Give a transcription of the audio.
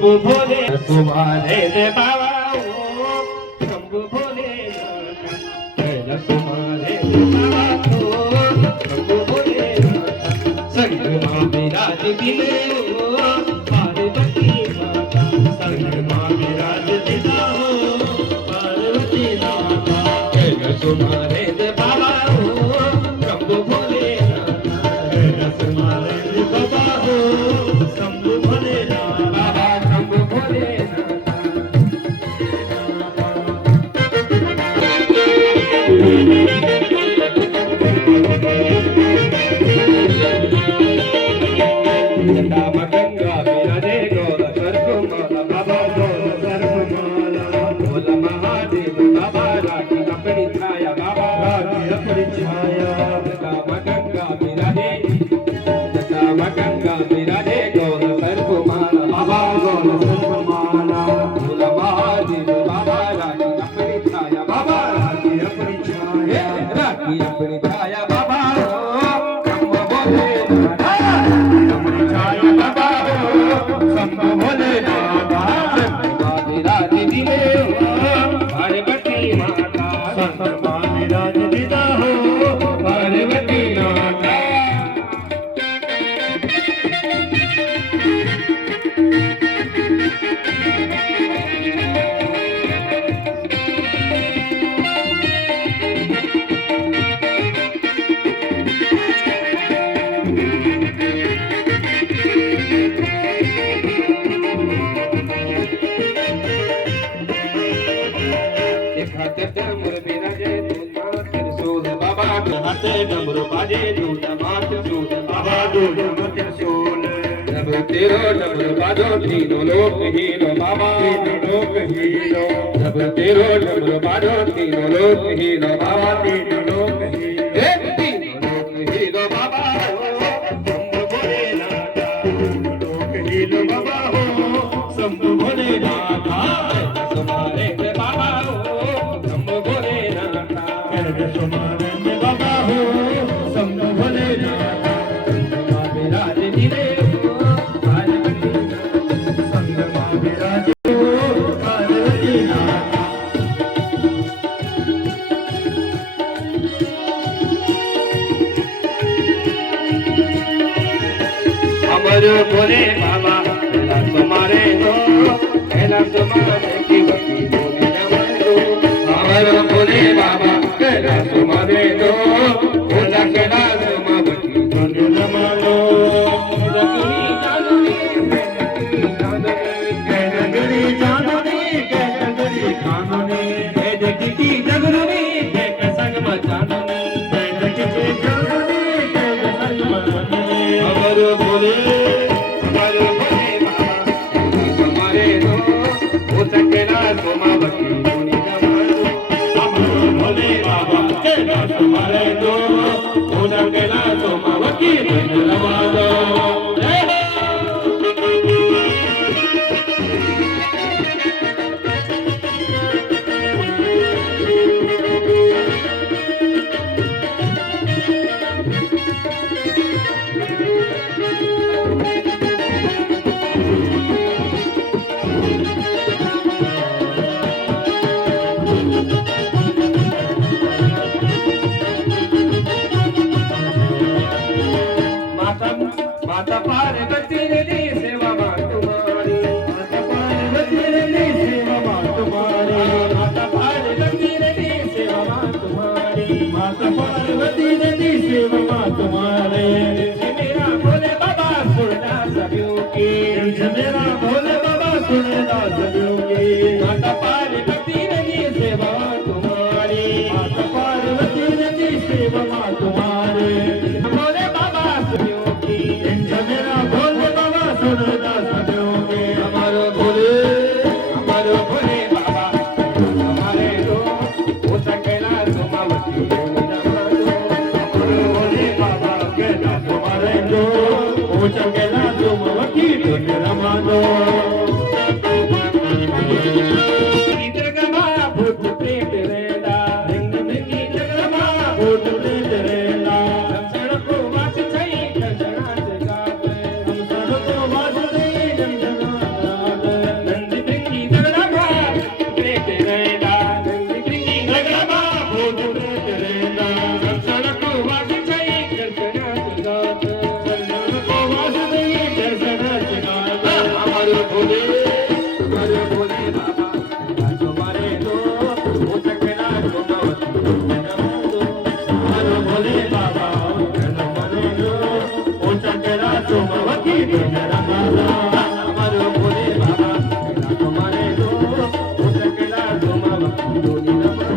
शंभू भोले तुम्हारे रे बाबा ओ शंभू भोले तुम्हारे रे बाबा ओ शंभू भोले संग मां विराज दिले ओ पार्वती माता संग मां विराज दिला हो पार्वती माता तुम्हारे रे बाबा ओ शंभू भोले तुम्हारे रे बाबा हो शंभू भोले बाबा शंभू भोले गंगा विराजे गौर सर्वमाला बाबा गौर सर्वमाला बोल महादेव बाबा राखी अपनी छाया बाबा राखी अपनी छाया गंगा विराजे गंगा विराजे गौर सर्वमाला बाबा गौर सर्वमाला बोल महादेव बाबा राखी अपनी छाया बाबा राखी अपनी छाया राखी अपनी छाया बाबा डमरू बाजे दूध मात सूद बाबा दूध मत सोल जब तेरो डमरू बाजो तीनों लोक हीरो बाबा तीनों लोक हीरो जब तेरो डमरू बाजो तीनों लोक हीरो बाबा तीनों लोक हीरो बाबा शंभू भोले नाथा लोक हीरो बाबा हो शंभू भोले नाथा तुम्हारे बाबा हो शंभू भोले नाथा तुम्हारे बाबा हो शंभू भोले नाथा विराज दिले हो पार्वती संग मां विराज हो पार्वती नाथा अमर भोले बाबा तुम्हारे हो कैला तुम्हारे की वकी बोले अमर भोले बाबा कैला तुम्हारे दो ओला कैला समावती बोले नमो जगी जाननी कैनगरी जाननी कैनगरी खाननी जगी की जगरनी देख संग मचाननी जगी की जगरनी देख संग मचाननी अमर भोले बाबा तुम्हारे दो ओला कैला समावती तुम्हारे दो पूजा केला तो मावकी नवादो माता पार्वती रे सेवा मां तुम्हारी माता पार्वती रे सेवा मां तुम्हारी माता पार्वती रे सेवा मां तुम्हारी माता पार्वती रे सेवा मां तुम्हारे मेरा भोले बाबा सुनना सबियों की मेरा भोले बाबा सुनना सबियों की माता पार्वती रे सेवा तुम्हारी माता पार्वती रे सेवा मां तुम्हारे भोले बाबा सबियों मेरा भोले बाबा सुनना सबियों के हमारे भोले बाबा हमारे दो हो सकेला तुमावती भोले बाबा केला तुम्हारे दो हो सकेला तुमावती रमा दो जगमा भूत प्रेत रेला रंग में की जगमा भूत प्रेत रेला सड़को वास छई भोले बाबा तुम्हारे दो उचकना तुम्हारे भोले बाबा तुम्हारे दो उचकना तुम्हारे हमारे भोले बाबा तुम्हारे दो उचकना भोले बाबा